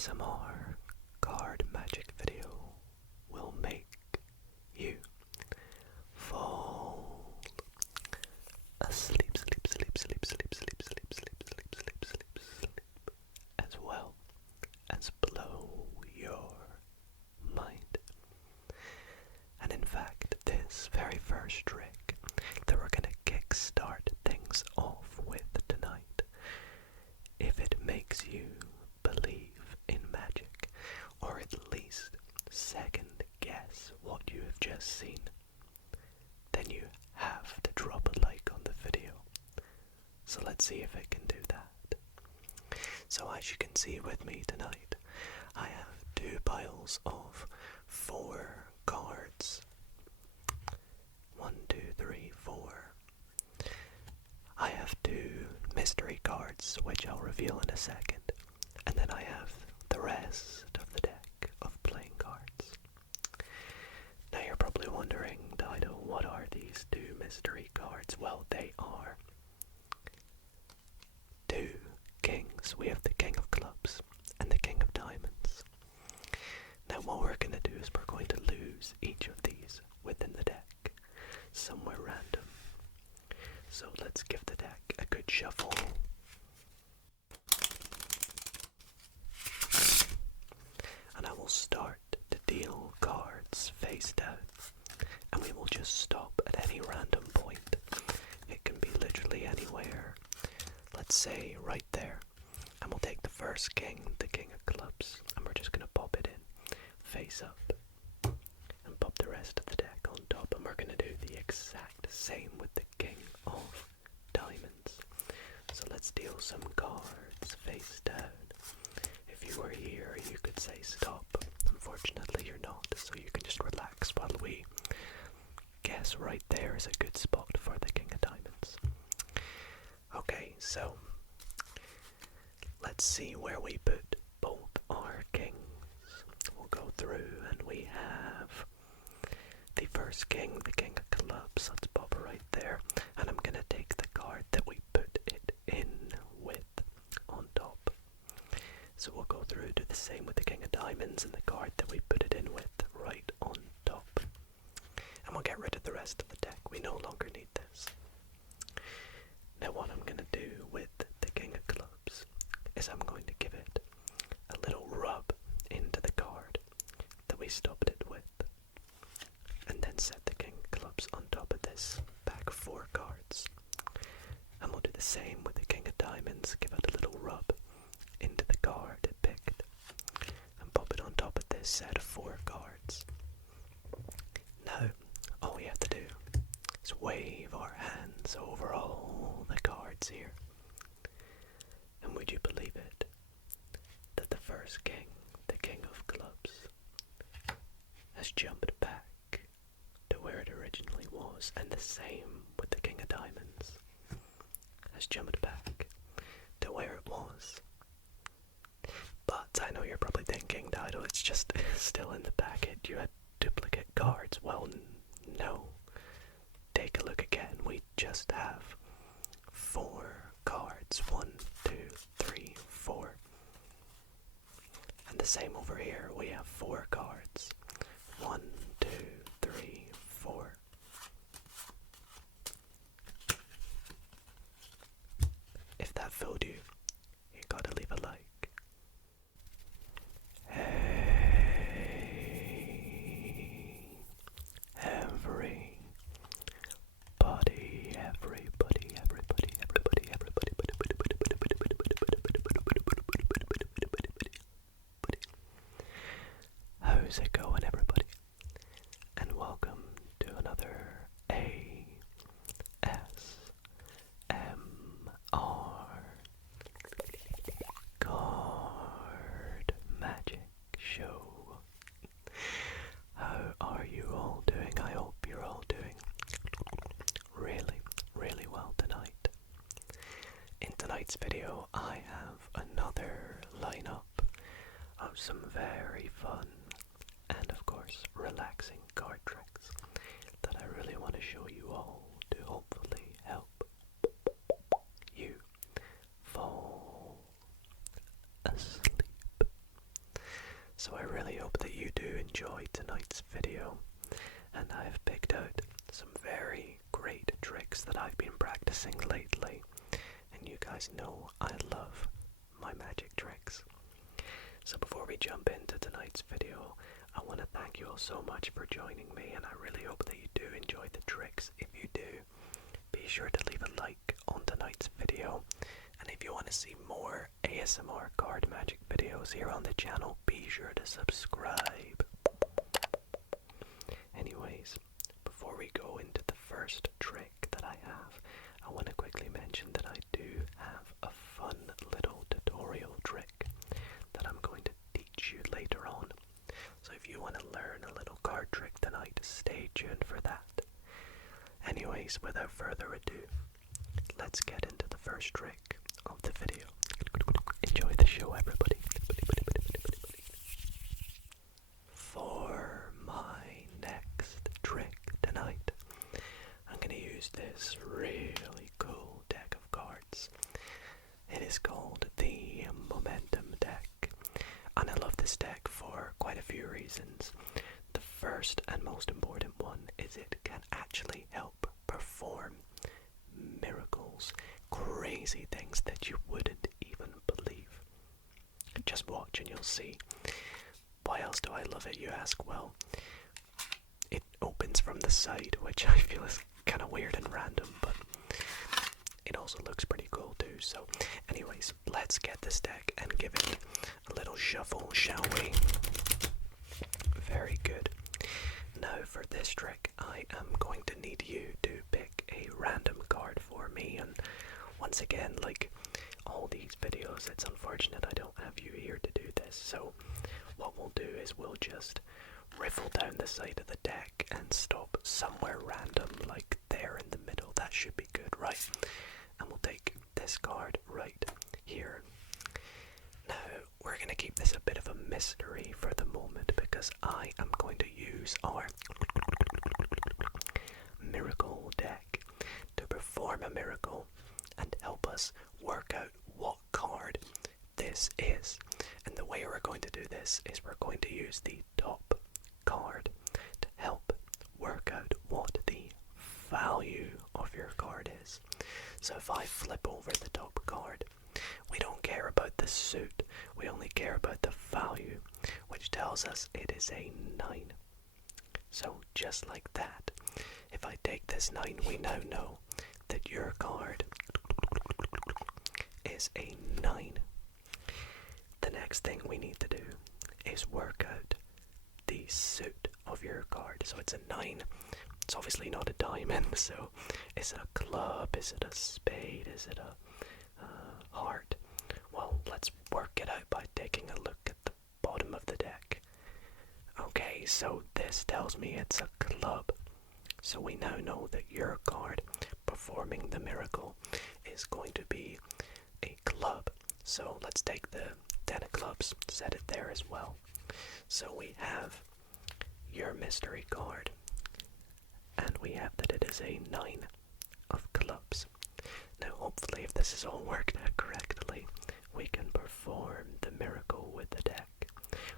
ASMR card magic video will make you fall asleep, as well as blow your mind. And in fact, this very first trick that we're gonna kickstart things off with tonight, if it makes you believe in magic, or at least second guess what you have just seen, then you have to drop a like on the video. So let's see if it can do that. So as you can see with me tonight, I have two piles of 4 cards. 1, 2, 3, 4. I have 2 mystery cards, which I'll reveal in a second, and then I have the rest of the deck of playing cards. Now you're probably wondering, Dido, what are these 2 mystery cards? Well, they are 2 kings. We have the King of Clubs and the King of Diamonds. Now what we're going to do is we're going to lose each of these within the deck, somewhere random. So let's give the deck a good shuffle. And I will start to deal cards face down, and we will just stop at any random point. It can be literally anywhere. Let's say right there. And we'll take the first king, the King of Clubs, and we're just going to pop it in face up and pop the rest of the deck on top, and we're going to do the exact same with the King of Diamonds. So let's deal some cards face down. If you were here, you could say stop. Unfortunately, you're not, so you can just relax while we guess. Right there is a good spot for the King of Diamonds. Okay, so let's see where we put both our kings. We'll go through, and we have the first king, the King of Clubs. Let's pop it right there, and I'm gonna take the card that we put it in with on top. So we'll go through, do the same with the King of Diamonds and the card that we put it in with right on top. And we'll get rid of the rest of the deck. We no longer need this. Now what I'm gonna do with the King of Clubs is I'm going to give it a little rub into the card that we stopped it with, and then set the King of Clubs on top of this pack of 4 cards. And we'll do the same with the King of Diamonds, give it a little rub into the card it picked, and pop it on top of this set of 4 cards. Now, all we have to do is wave our hands over all the cards here. And would you believe it, that the first king, the King of Clubs, has jumped back to where it originally was, and the same with the King of Diamonds, has jumped back to where it was. But I know you're probably thinking, Dido, it's just still in the packet, you had duplicate cards. Well, no. Take a look again, we just have 4 cards. 1, 2, 3, 4. And the same over here, we have 4 cards. 1, 2, 3, 4. If that fooled you, you gotta leave a like. Hey, everybody, how's it going, everybody? And welcome to another ASMR card magic show. How are you all doing? I hope you're all doing really, really well tonight. In tonight's video, I have another lineup of some very fun and, of course, relaxing card tricks that I really want to show you all to hopefully help you fall asleep. tricks that I've been practicing lately. And you guys know I love my magic tricks. So before we jump into tonight's video, I want to thank you all so much for joining me, and I really hope that you do enjoy the tricks. If you do, be sure to leave a like on tonight's video. And if you want to see more ASMR card magic videos here on the channel, be sure to subscribe. Anyways, before we go into the first trick that I have, I want to quickly mention that I do have a fun little tutorial trick that I'm going to teach you later on. So if you want to learn a little card trick tonight, stay tuned for that. Anyways, without further ado, let's get into the first trick of the video. Enjoy the show, everybody. For my next trick tonight, I'm going to use this really cool deck of cards. It is called the Momentum deck, and I love this deck for quite a few reasons. The first and most important one is it can actually help perform miracles, crazy things that you wouldn't even believe. Just watch and you'll see. Why else do I love it, you ask? Well, it opens from the side, which I feel is kind of weird and random, but it also looks pretty cool too. So anyways, let's get this deck and give it a little shuffle, shall we? Very good. Now for this trick, I am going to need you to pick a random card for me, and once again, like all these videos, it's unfortunate I don't have you here to do this, so what we'll do is we'll just riffle down the side of the deck and stop somewhere random, like there in the middle. That should be good, right? And we'll take this card right here. Now, we're going to keep this a bit of a mystery for the moment, because I am going to use our miracle deck to perform a miracle and help us work out what card this is. And the way we're going to do this is we're going to use the top card to help work out what the value of your card is. So if I flip over the top card, we don't care about the suit, we only care about the value, which tells us it is a 9. So just like that, if I take this 9, we now know that your card is a 9. The next thing we need to do is work out the suit of your card. So it's a 9. It's obviously not a diamond, so is it a club? Is it a spade? Is it a heart? Well, let's work it out by taking a look at the bottom of the deck. Okay, so this tells me it's a club. So we now know that your card performing the miracle is going to be a club. So let's take the 10 of clubs, set it there as well. So we have your mystery card, and we have that it is a 9 of clubs. Now hopefully, if this is all worked out correctly, we can perform the miracle with the deck.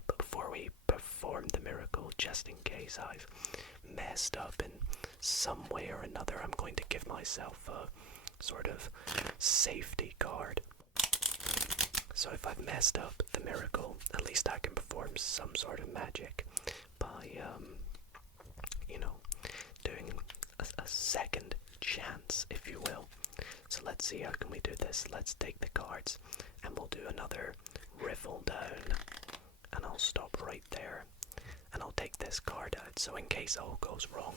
But before we perform the miracle, just in case I've messed up in some way or another, I'm going to give myself a sort of safety card. So if I've messed up the miracle, at least I can perform some sort of magic by, doing a second chance, if you will. So let's see, how can we do this? Let's take the cards and we'll do another riffle down, and I'll stop right there and I'll take this card out, so in case all goes wrong,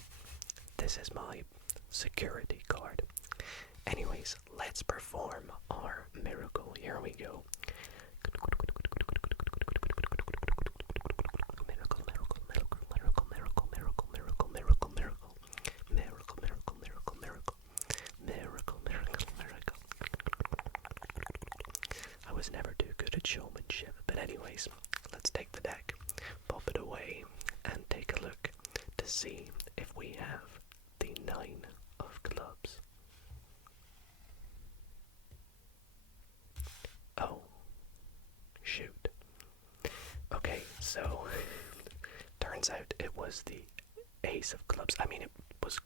this is my security card. Anyways, let's perform our miracle. Here we go. Miracle, miracle, miracle, miracle, miracle, miracle, miracle, miracle, miracle, miracle, miracle, miracle, miracle, miracle, miracle, miracle. I was never too good at showmanship, but anyways, let's take the deck, pop it away, and take a look to see if we have the 9 of clubs. Oh, shoot. Okay, so turns out it was the ace of clubs. I mean, it was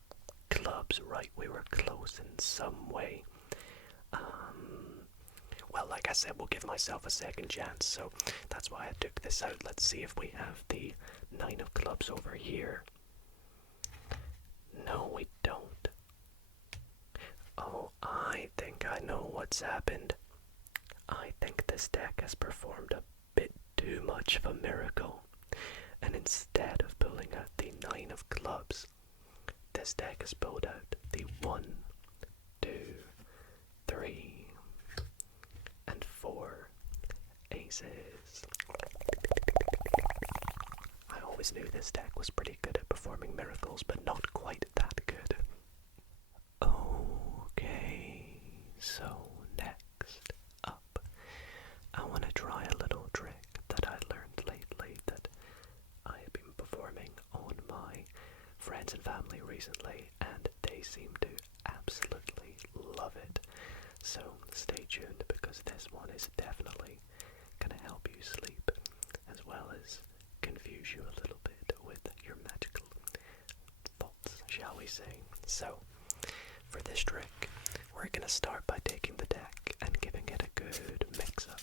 club clubs, right? We were close in some way. Well, like I said, we'll give myself a second chance, so that's why I took this out. Let's see if we have the 9 of clubs over here. No, we don't. Oh, I think I know what's happened. I think this deck has performed a bit too much of a miracle, and instead of pulling out the 9 of clubs, this deck has pulled out the 1, 2, 3, and 4 aces. I always knew this deck was pretty good at performing miracles, but not quite that good. Okay, so next up, I want to try a little trick that I learned lately that I have been performing on my friends and family recently, and they seem to absolutely love it. So stay tuned, because this one is definitely going to help you sleep, as well as confuse you a little bit with your magical thoughts, shall we say. So, for this trick, we're going to start by taking the deck and giving it a good mix-up.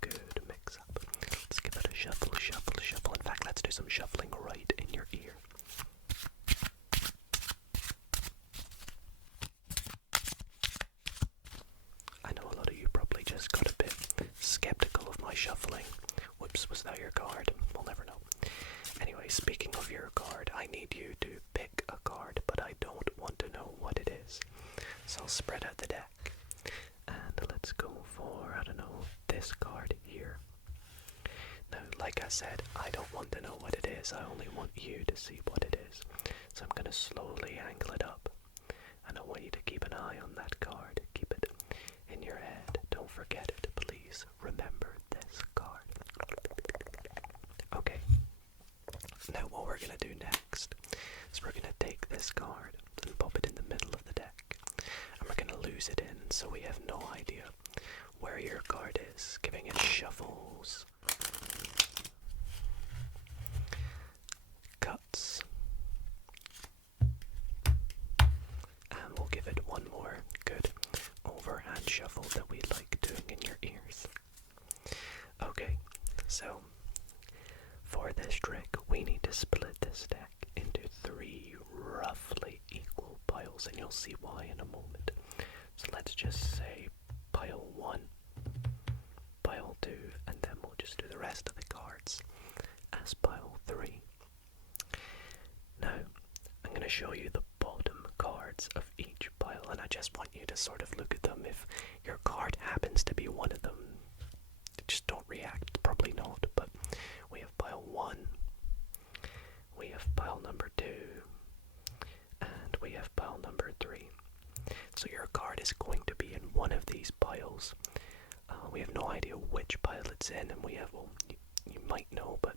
Good mix-up. Let's give it a shuffle, shuffle, shuffle. In fact, let's do some shuffling right in your ear. I know a lot of you probably just got a bit skeptical of my shuffling. Whoops, was that your card? We'll never know. Anyway, speaking of your card, I need you to pick a card, but I don't want to know what it is. So I'll spread out the deck, and let's go for, I don't know, this card here. Now, like I said, I don't want to know what it is, I only want you to see what it is. So I'm going to slowly angle it up, and I want you to keep an eye on that card. Keep it in your head, don't forget it, please remember this card. Okay, now what we're going to do next is we're going to take this card and pop it in the middle of the deck, and we're going to lose it in so we have no idea where your card is, giving it shuffles, cuts, and we'll give it one more good overhand shuffle that we like doing in your ears. Okay, so for this trick, we need to split this deck into 3 roughly equal piles, and you'll see why in a moment. So let's just say pile 1, pile 2, and then we'll just do the rest of the cards as pile 3. Now, I'm going to show you the bottom cards of each pile, and I just want you to sort of look at them. If your card happens to be one of them, just don't react, probably not, but we have pile 1, we have pile number 2, and we have pile number 3. So your card is going to be in one of these piles. We have no idea which pile it's in, and we have, well, you might know, but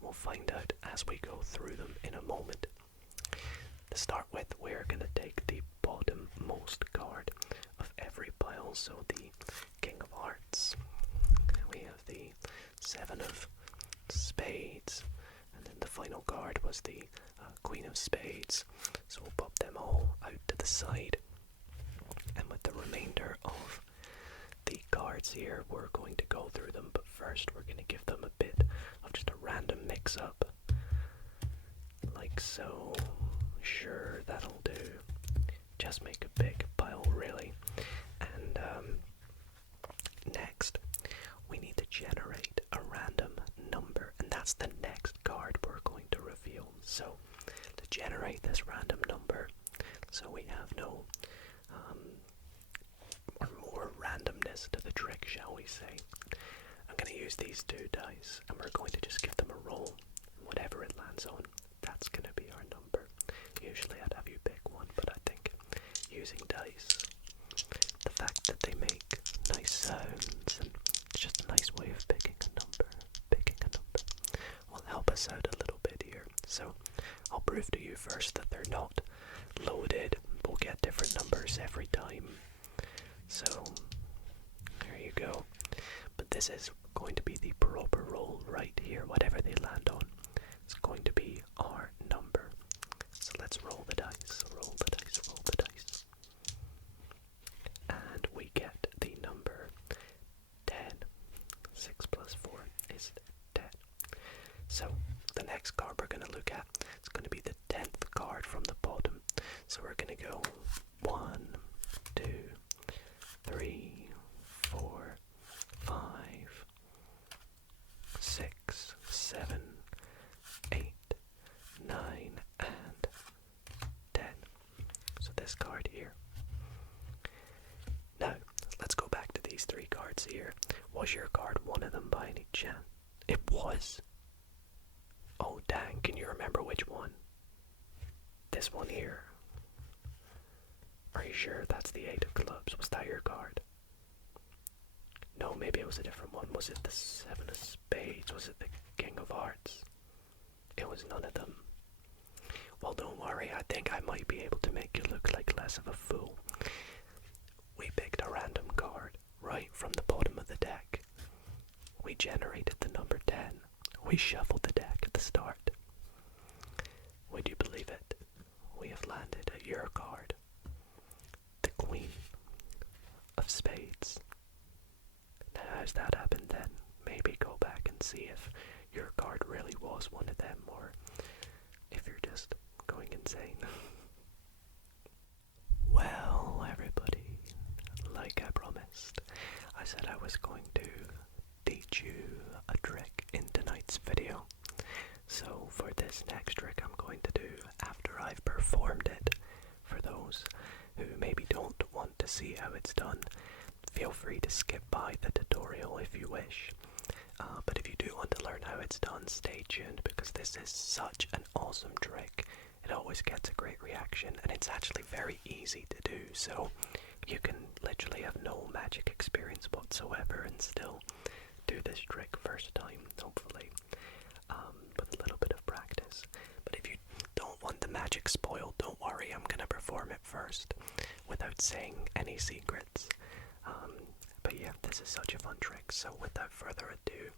we'll find out as we go through them in a moment. To start with, we're going to take the bottommost card of every pile, so the King of Hearts. We have the 7 of Spades, and then the final card was the Queen of Spades. So we'll pop them all out to the side, and with the remainder of the cards here, we're going to go through them, but first we're going to give them a bit of just a random mix-up, like so. Sure, that'll do. Just make a big pile, really. And next, we need to generate a random number, and that's the next card we're going to reveal. So, to generate this random number, so we have no or more randomness to the trick, shall we say, I'm going to use these 2 dice, and we're going to just give them a roll. Whatever it lands on, that's going to be our number. Usually I'd have you pick one, but I think using dice, the fact that they make nice sounds, and it's just a nice way of picking a number, will help us out a little bit here. So I'll prove to you first that they're not loaded. We'll get different numbers every time. So there you go. But this is going to be the proper roll right here. Whatever they land on, it's going to be our number. So let's roll the dice, roll the dice, roll the dice. And we get the number 10. 6 plus 4 is 10. So the next card we're going to look at, it's going to be the 10th card from the bottom. So we're going to go 1, 2, 3, 4, 5, 6, 7, 8, 9, and 10. So this card here. Now, let's go back to these 3 cards here. Was your card one of them by any chance? It was. Oh dang, can you remember which one? This one here. Are you sure that's the 8 of clubs? Was that your card? No, maybe it was a different one. Was it the 7 of spades? Was it the king of hearts? It was none of them. Well, don't worry, I think I might be able to make you look like less of a fool. We picked a random card right from the bottom of the deck. We generated the number 10. We shuffled the deck at the start. Would you believe it? We have landed at your card. The Queen of Spades. Now, how's that happened then? Maybe go back and see if your card really was one of them, or if you're just going insane. Well, everybody, like I promised, I said I was going to teach you a trick in tonight's video. So for this next trick I'm going to do after I've performed it, for those who maybe don't want to see how it's done, feel free to skip by the tutorial if you wish. But if you do want to learn how it's done, stay tuned, because this is such an awesome trick. It always gets a great reaction, and it's actually very easy to do, so you can literally have no magic experience whatsoever and still do this trick first time, hopefully, with a little bit of practice. But if you don't want the magic spoiled, don't worry, I'm gonna perform it first without saying any secrets. But yeah, this is such a fun trick, so without further ado,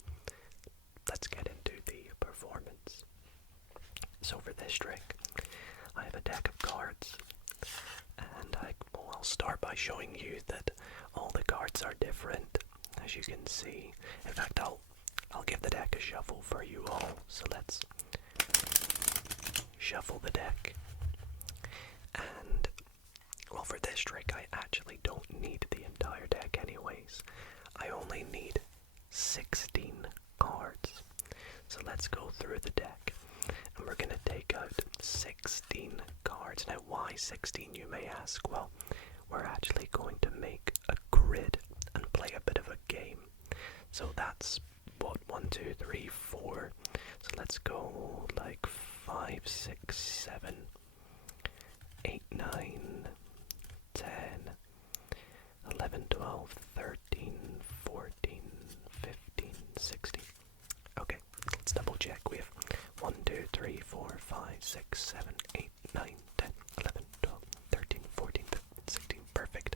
let's get into the performance. So for this trick, I have a deck of cards, and I'll start by showing you that all the cards are different, as you can see. In fact, I'll give the deck a shuffle for you all, so let's shuffle the deck. And well, for this trick, I actually don't need the entire deck anyways. I only need 16 cards. So let's go through the deck, and we're going to take out 16 cards. Now, why 16, you may ask? Well, we're actually going to make a grid and play a bit of a game. So that's what, 1, 2, 3, 4. So let's go like 5, 6, 7, 8, 9, 10, 11, 12, 13, 14, 15, 16. Okay, let's double check. We have 1, 2, 3, 4, 5, 6, 7, 8, 9, 10, 11, 12, 13, 14, 15, 16. Perfect.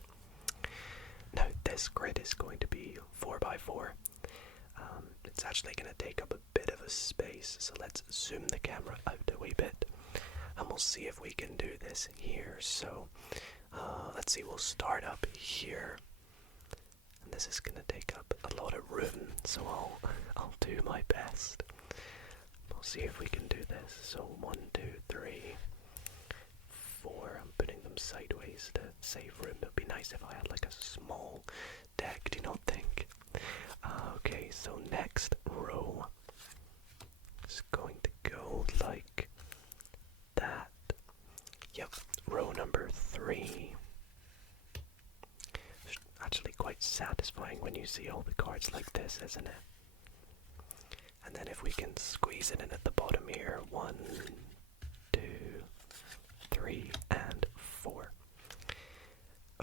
Now this grid is going to be 4x4. It's actually going to take up a bit of a space, so let's zoom the camera out a wee bit, and we'll see if we can do this here. So let's see, we'll start up here, and this is going to take up a lot of room, so I'll do my best. We'll see if we can do this. So 1, 2, 3, 4. I'm putting them sideways to save room. It would be nice if I had like a small deck, do you not think? Okay, so next row is going to go like that. Yep, row number 3. It's actually quite satisfying when you see all the cards like this, isn't it? And then if we can squeeze it in at the bottom here, 1, 2, 3, and 4.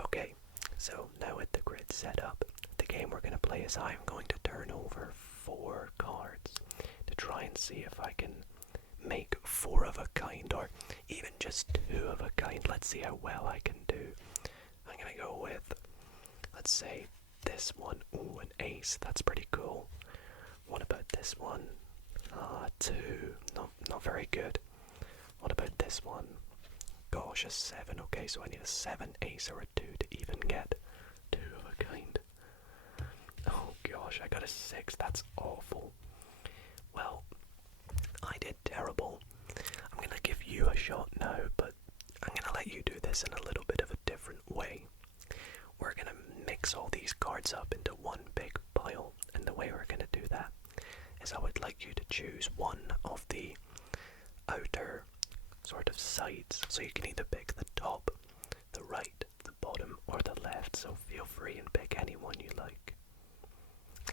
Okay, so now with the grid set up, the game we're going to play is I'm going to turn over 4 cards to try and see if I can make 4 of a kind, or even just 2 of a kind. Let's see how well I can do. I'm going to go with, let's say, this one. Ooh, an ace. That's pretty cool. What about this one? 2. Not very good. What about this one? gosh, a 7. Okay, so I need a 7 ace or a 2 to even get 2 of a kind. Oh gosh, I got a 6. That's awful. Well, I did terrible. I'm gonna give you a shot now, but I'm gonna let you do this in a little bit of a different way. We're gonna mix all these cards up into one big pile, and the way we're gonna do that is I would like you to choose one of the outer sort of sides. So you can either pick the top, the right, the bottom, or the left. So feel free and pick any one you like.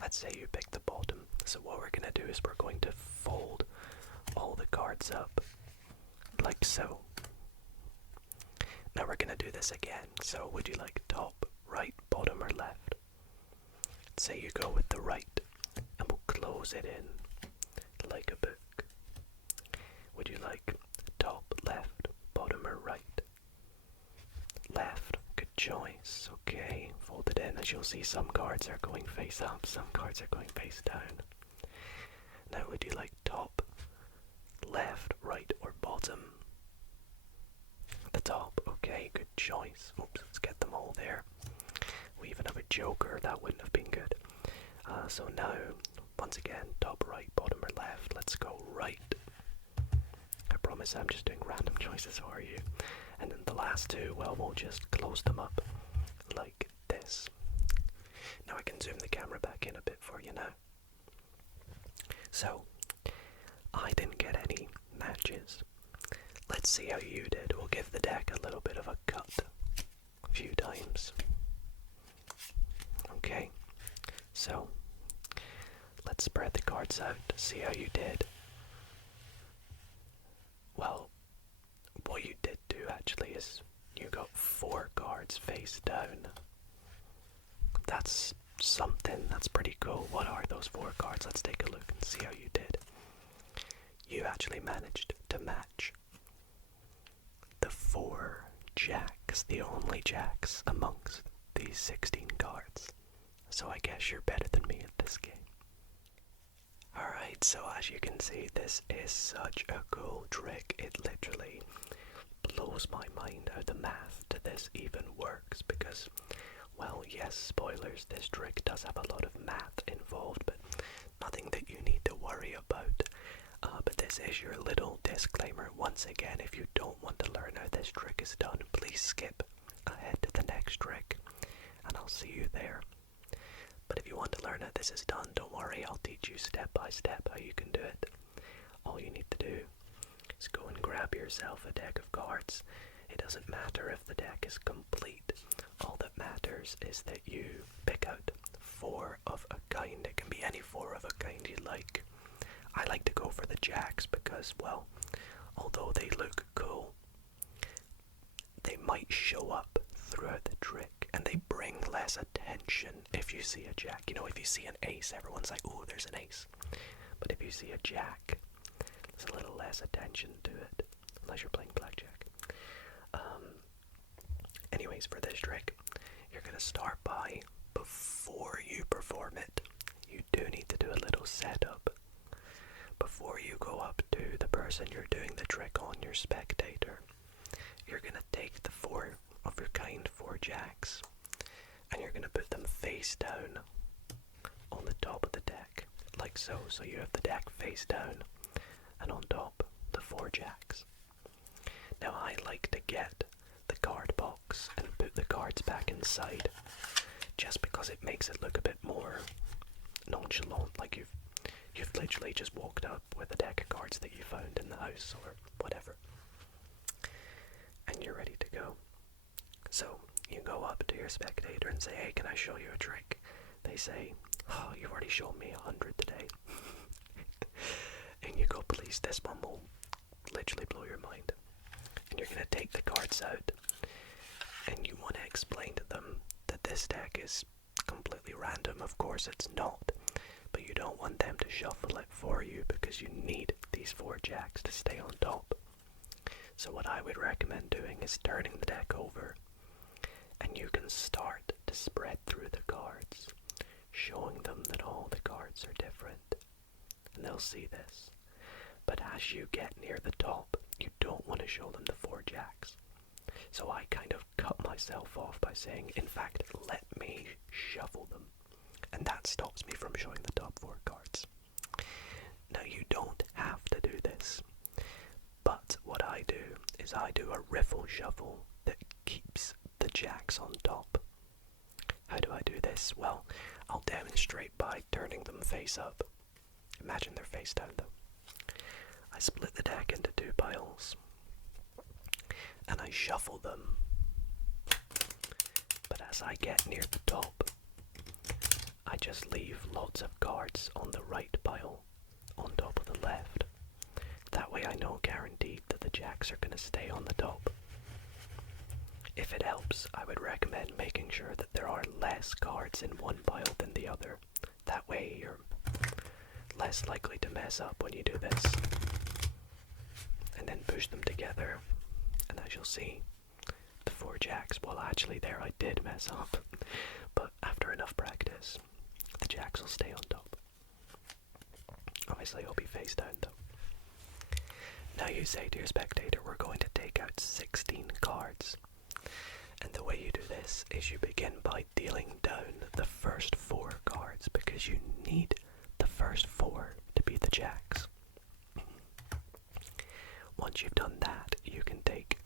Let's say you pick the bottom. So what we're going to do is we're going to fold all the cards up like so. Now we're going to do this again. So would you like top, right, bottom, or left? Say you go with the right, and we'll close it in like a book. Would you like top, left, bottom, or right? Left. Good choice. Okay, fold it in. As you'll see, some cards are going face up, some cards are going face down. Now would you like top, left, right, or bottom? The top. Okay, good choice. Oops, let's get them all there. We even have a joker. That wouldn't have been good. So now, once again, top, right, bottom, or left. Let's go right. I promise I'm just doing random choices for you. And then the last two, well, we'll just close them up like this. Now I can zoom the camera back in a bit for you now. So, I didn't get any matches. Let's see how you did. We'll give the deck a little bit of a cut a few times. Okay, so let's spread the cards out to see how you did. Well, what you did do actually is you got 4 cards face down. That's something. That's pretty cool. What are those 4 cards? Let's take a look and see how you did. You actually managed to match the 4 jacks, the only jacks amongst these 16 cards. So I guess you're better than me at this game. Alright, so as you can see, this is such a cool trick. It literally blows my mind how the math to this even works, because, well, yes, spoilers, this trick does have a lot of math involved, but nothing that you need to worry about. But this is your little disclaimer. Once again, if you don't want to learn how this trick is done, please skip ahead to the next trick, and I'll see you there. But if you want to learn how this is done, don't worry, I'll teach you step by step how you can do it. All you need to do is go and grab yourself a deck of cards. It doesn't matter if the deck is complete. All that matters is that you pick out 4 of a kind. It can be any 4 of a kind you like. I like to go for the jacks because, well, although they look cool, they might show up throughout the trick, and they bring less attention if you see a jack. You know, if you see an ace, everyone's like, oh, there's an ace. But if you see a jack, there's a little less attention to it, unless you're playing blackjack. Anyways, for this trick, you're going to start by, before you perform it, you do need to do a little setup. Before you go up to the person you're doing the trick on, your spectator, you're going to take the 4 of your kind 4 jacks, and you're going to put them face down on the top of the deck, like so. So you have the deck face down, and on top, the 4 jacks. Now I like to get the card box and put the cards back inside, just because it makes it look a bit more nonchalant, like you've literally just walked up with a deck of cards that you found in the house or whatever, and you're ready to go. So you go up to your spectator and say, hey, can I show you a trick? They say, oh, you've already shown me 100 today. And you go, please, this one will literally blow your mind. And you're going to take the cards out, and you want to explain to them that this deck is completely random. Of course it's not, but you don't want them to shuffle it for you because you need these 4 jacks to stay on top. So what I would recommend doing is turning the deck over, and you can start to spread through the cards, showing them that all the cards are different, and they'll see this. But as you get near the top, you don't want to show them the 4 jacks. So I kind of cut myself off by saying, in fact, let me shuffle them. And that stops me from showing the top 4 cards. Now you don't have to do this, but what I do is I do a riffle shuffle that keeps the jacks on top. How do I do this? Well, I'll demonstrate by turning them face up. Imagine they're face down though. I split the deck into 2 piles and I shuffle them. But as I get near the top, I just leave lots of cards on the right pile on top of the left. That way I know guaranteed that the jacks are going to stay on the top. If it helps, I would recommend making sure that there are less cards in one pile than the other. That way you're less likely to mess up when you do this. And then push them together, and as you'll see, the 4 jacks, well actually there I did mess up, but after enough practice, the jacks will stay on top. Obviously I'll be face down though. Now you say to your spectator, we're going to take out 16 cards. And the way you do this is you begin by dealing down the first 4 cards, because you need the first 4 to be the jacks. Once you've done that, you can take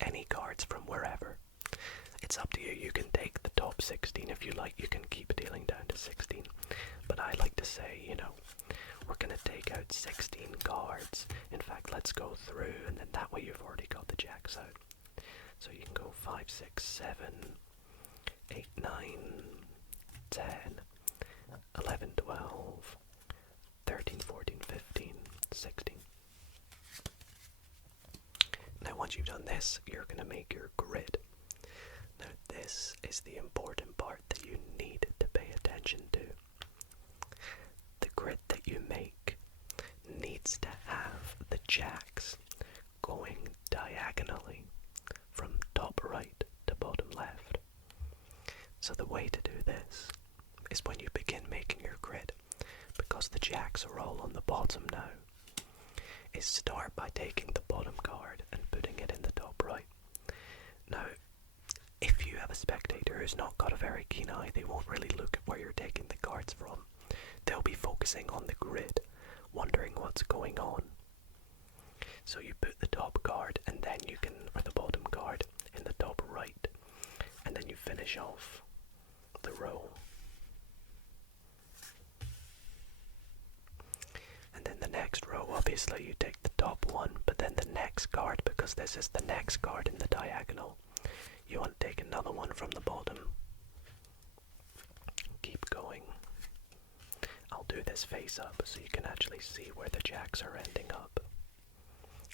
any cards from wherever. It's up to you. You can take the top 16 if you like. You can keep dealing down to 16. But I like to say, we're going to take out 16 cards. In fact, let's go through, and then that way you've already got the jacks out. So you can go 5, 6, 7, 8, 9, 10, 11, 12, 13, 14, 15, 16. Now once you've done this, you're going to make your grid. Now this is the important part that you need to pay attention to. The grid that you make needs to have the jacks going diagonally from top right to bottom left. So the way to do this is when you begin making your grid, because the jacks are all on the bottom now, is start by taking the bottom card and putting it in the top right. Now, if you have a spectator who's not got a very keen eye, they won't really look at where you're taking the cards from. They'll be focusing on the grid, wondering what's going on. So you put the top card and then you can, or the bottom card, in the top right, and then you finish off the row. And then the next row, obviously you take the top one, but then the next card, because this is the next card in the diagonal, you want to take another one from the bottom. Keep going. I'll do this face up so you can actually see where the jacks are ending up.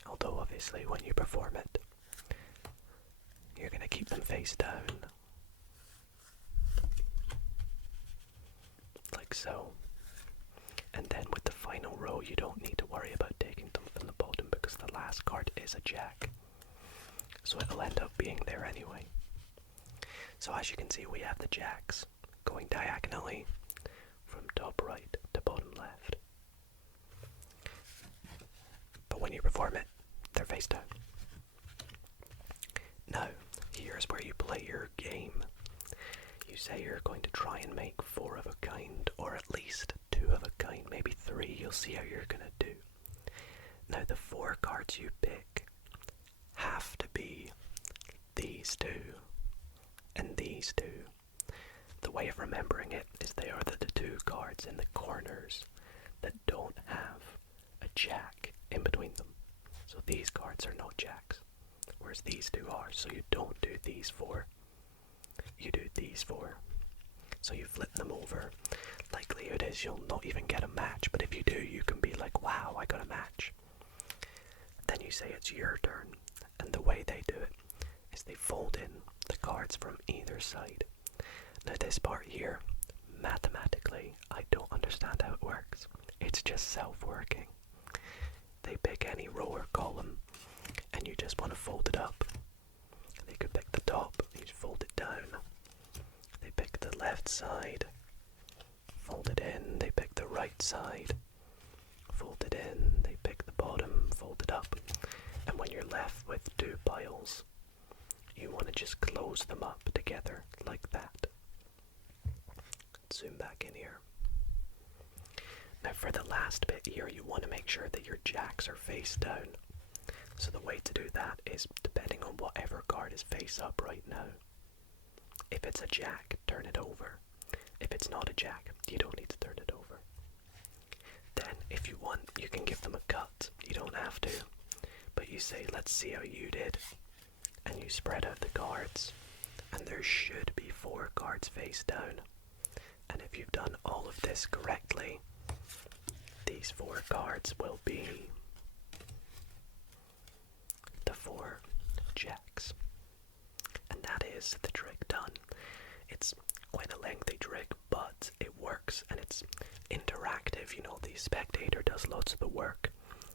Although obviously when you perform it, you're going to keep them face down. Like so. And then with the final row, you don't need to worry about taking them from the bottom because the last card is a jack. So it'll end up being there anyway. So as you can see, we have the jacks going diagonally from top right to bottom left. But when you perform it, they're face down. Now, here's where you play your game. You say you're going to try and make 4 of a kind, or at least 2 of a kind, maybe 3. You'll see how you're going to do. Now, the 4 cards you pick have to be these 2 and these 2. The way of remembering it is they are the 2 cards in the corners that don't have a jack in between them. So these cards are not jacks, whereas these 2 are. So you don't do these 4. You do these 4. So you flip them over. Likelihood is you'll not even get a match, but if you do, you can be like, wow, I got a match. Then you say it's your turn, and the way they do it is they fold in the cards from either side. Now this part here, mathematically, I don't understand how it works. It's just self-working. They pick any row or column, and you just want to fold it up. They could pick the top, you just fold it down. They pick the left side, fold it in. They pick the right side, fold it in. They pick the bottom, fold it up. And when you're left with 2 piles, want to just close them up together like that. Zoom back in here. Now for the last bit here, you want to make sure that your jacks are face down. So the way to do that is depending on whatever card is face up right now. If it's a jack, turn it over. If it's not a jack, you don't need to turn it over. Then if you want, you can give them a cut. You don't have to. But you say, let's see how you did. And you spread out the cards. And there should be 4 cards face down. And if you've done all of this correctly, these 4 cards will be the 4 jacks. And that is the trick done. It's quite a lengthy trick, but it works and it's interactive. You know, the spectator does lots of the work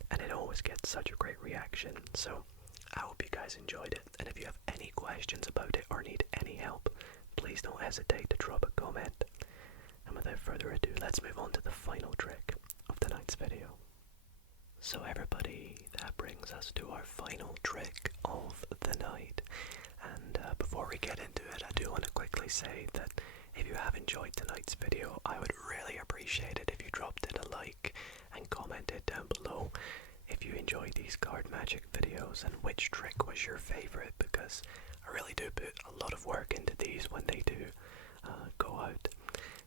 and it always gets such a great reaction. So I hope you guys enjoyed it, and if you have any questions about it or need any help, please don't hesitate to drop a comment. And without further ado, let's move on to the final trick of tonight's video. So everybody, that brings us to our final trick of the night. And before we get into it, I do want to quickly say that if you have enjoyed tonight's video, I would really appreciate it if you dropped it a like and commented down below if you enjoy these card magic videos and which trick was your favorite, because I really do put a lot of work into these when they do go out.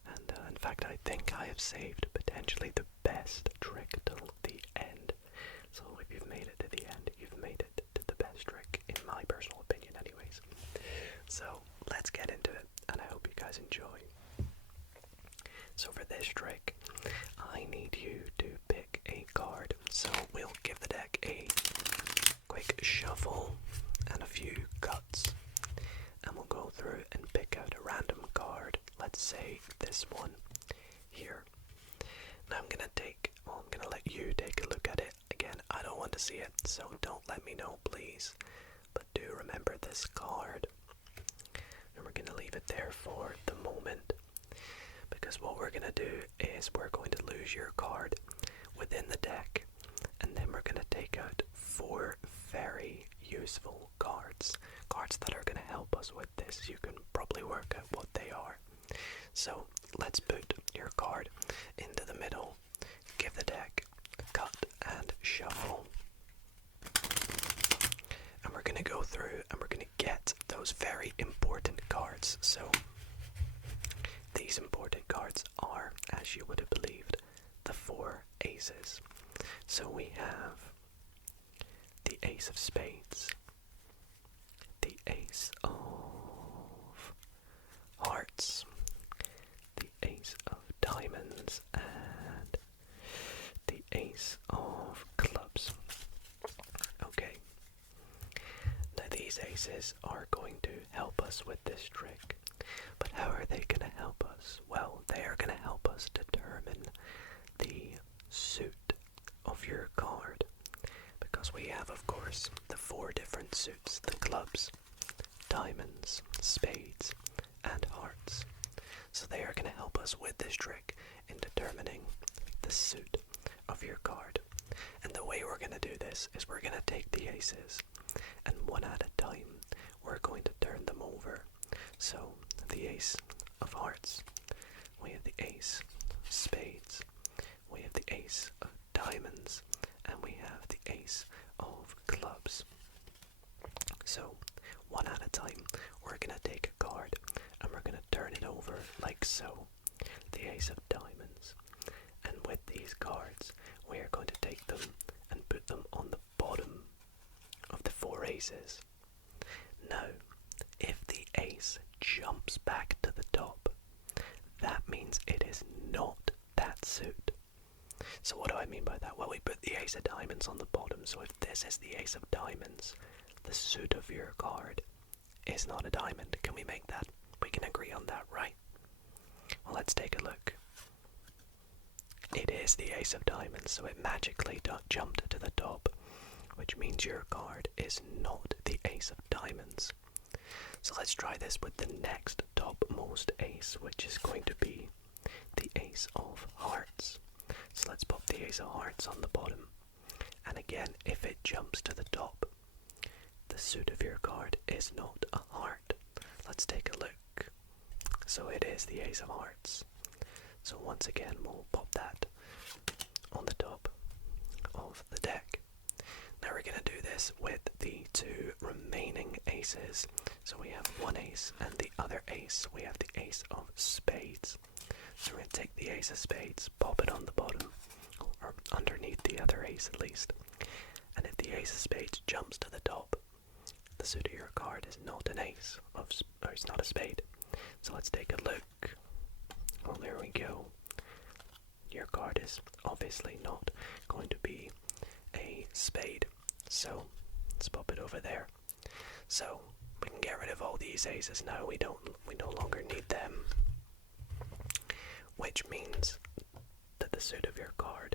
And in fact, I think I have saved potentially the best trick till the end. So if you've made it to the end, you've made it to the best trick, in my personal opinion anyways. So let's get into it, and I hope you guys enjoy. So for this trick, I need you to pick a card. So we'll give the deck a quick shuffle and a few cuts, and we'll go through and pick out a random card. Let's say this one here. Now I'm gonna let you take a look at it. Again, I don't want to see it, so don't let me know, please. But do remember this card. And we're gonna leave it there for the moment, because what we're gonna do is we're going to lose your card within the deck, and then we're gonna take out 4 very useful cards that are gonna help us with this. You can probably work out what they are. So let's put your card into the middle, give the deck a cut and shuffle, and we're gonna go through and we're gonna get those very important cards. So these important cards are, as you would have believed, the 4 aces. So we have the ace of spades, the ace of hearts, the ace of diamonds, and the ace of clubs. Okay. Now these aces are going to help us with this trick. But how are they going to help us? Well, they are going to help us determine the suit of your card. Because we have, of course, the 4 different suits: the clubs, diamonds, spades, and hearts. So they are going to help us with this trick in determining the suit of your card. And the way we're going to do this is we're going to take the aces, and one at a time, we're going to turn them over. So the ace of hearts, we have the ace of spades, we have the ace of diamonds, and we have the ace of clubs. So one at a time, we're going to take a card and we're going to turn it over like so, the ace of diamonds. And with these cards, we are going to take them and put them on the bottom of the 4 aces. Now, if the ace jumps back to the top, that means it is not that suit. So what do I mean by that? Well, we put the ace of diamonds on the bottom, so if this is the ace of diamonds, the suit of your card is not a diamond. Can we make that? We can agree on that, right? Well, let's take a look. It is the ace of diamonds, so it magically jumped to the top, which means your card is not the ace of diamonds. So let's try this with the next topmost ace, which is going to be the ace of hearts. So let's pop the ace of hearts on the bottom. And again, if it jumps to the top, the the suit of your card is not a heart. Let's take a look. So it is the Ace of Hearts. So once again, we'll pop that on the top of the deck. Now we're going to do this with the two remaining aces. So we have one ace and the other ace. We have the Ace of Spades. So we're going to take the Ace of Spades, pop it on the bottom, or underneath the other ace at least. And if the Ace of Spades jumps to the top, the suit of your card is not an ace, or it's not a spade. So let's take a look. Oh, there we go. Your card is obviously not going to be a spade. So let's pop it over there. So we can get rid of all these aces now. We no longer need them. Which means that the suit of your card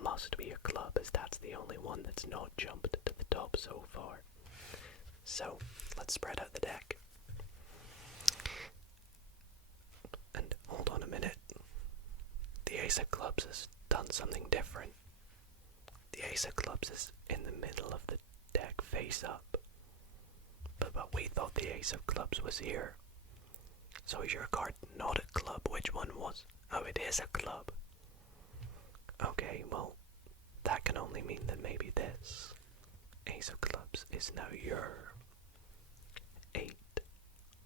must be a club, as that's the only one that's not jumped to the top so far. So let's spread out the deck. And hold on a minute. The Ace of Clubs has done something different. The Ace of Clubs is in the middle of the deck face up. But we thought the Ace of Clubs was here. So is your card not a club? Which one was? Oh, it is a club. Okay, well, that can only mean that maybe this Ace of Clubs is now your 8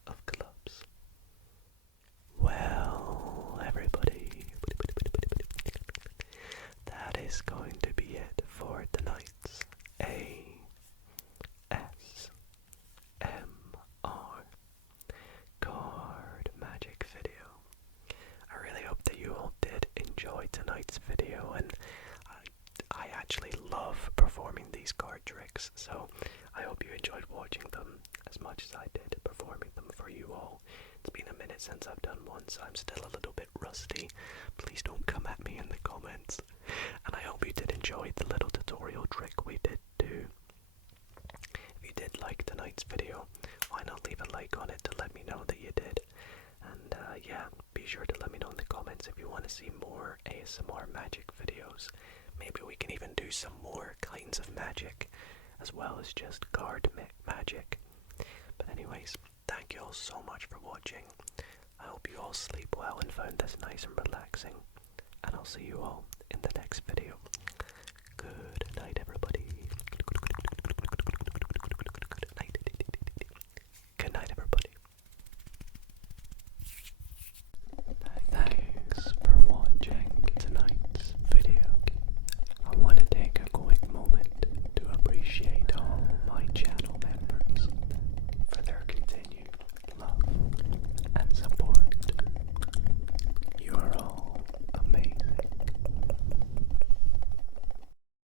of Clubs. Well, everybody, that is going to be it for tonight's ASMR card magic video. I really hope that you all did enjoy tonight's video, and I actually love performing these card tricks, so I hope you enjoyed watching them as much as I did performing them for you all. It's been a minute since I've done one, so I'm still a little bit rusty. Please don't come at me in the comments. And I hope you did enjoy the little tutorial trick we did do. If you did like tonight's video, why not leave a like on it to let me know that you did. And yeah, be sure to let me know in the comments if you want to see more ASMR magic videos. Maybe we can even do some more kinds of magic, as well as just card magic. But anyways, thank you all so much for watching. I hope you all sleep well and found this nice and relaxing. And I'll see you all in the next video. Good